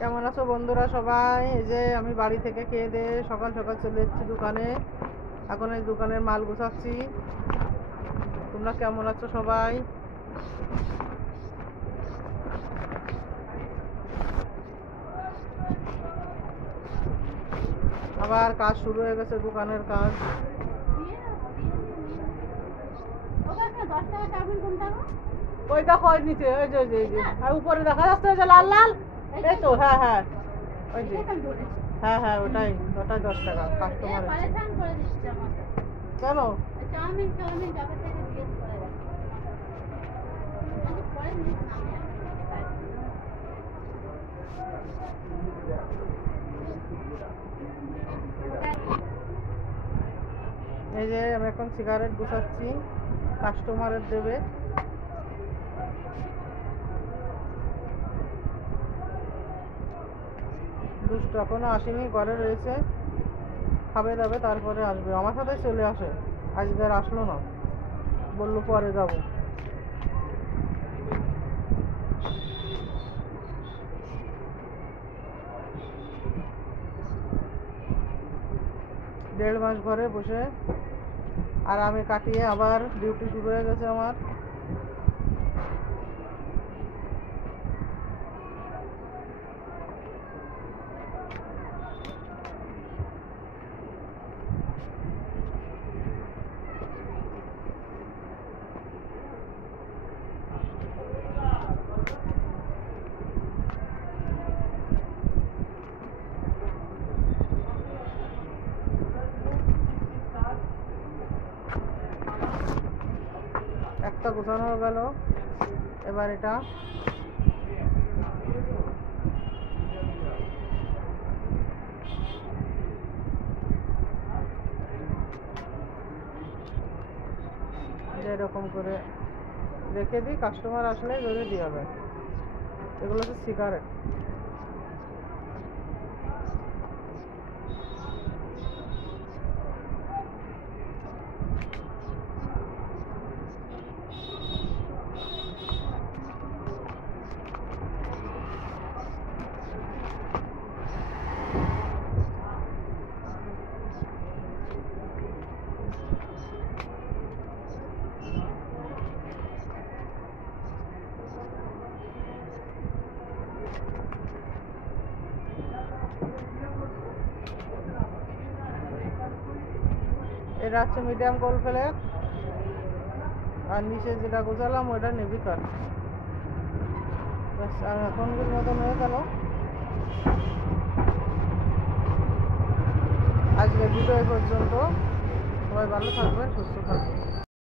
কেমন আছো বন্ধুরা সবাই? এই যে আমি বাড়ি থেকে খেয়ে দিয়ে সকাল সকাল চলে এসেছি দোকানে। এখন এই দোকানের মাল গুছাচ্ছি। তোমরা কেমন আছো সবাই? আবার কাজ শুরু হয়ে গেছে, দোকানের কাজ। ওই দেখো ওই নিচে, ওই যে আর উপরে দেখা যাচ্ছে ওই যে লাল লাল, এই তো। হ্যাঁ হ্যাঁ, ওই যে। হ্যাঁ হ্যাঁ, ওটাই 10 টাকা। কাস্টমার কেন? এই যে আমি এখন সিগারেট গুছাচ্ছি, কাস্টমারের দেবে। দুষ্ট এখনো আসেনি, ঘরে রয়েছে, খাবে দাবে তারপরে আসবে। আমার সাথে চলে আসে, আজকে আর আসলো না, বললো পরে যাবো। দেড় মাস ঘরে বসে আরামে কাটিয়ে আবার ডিউটি শুরু হয়ে গেছে আমার। একটা গোছানো গেল, এবার এটা। এরকম করে রেখে দিই, কাস্টমার আসলে ধরে দিয়ে হবে। এগুলো হচ্ছে সিগারেট। এটা হচ্ছে মিডিয়াম গোল প্লেট, আর নিচে যেটা গোছালাম ওটা নেভি কাট। এখনকার মতন হয়ে গেল। আজকে ভিডিও পর্যন্ত। সবাই ভালো থাকবেন, সুস্থ থাকবেন।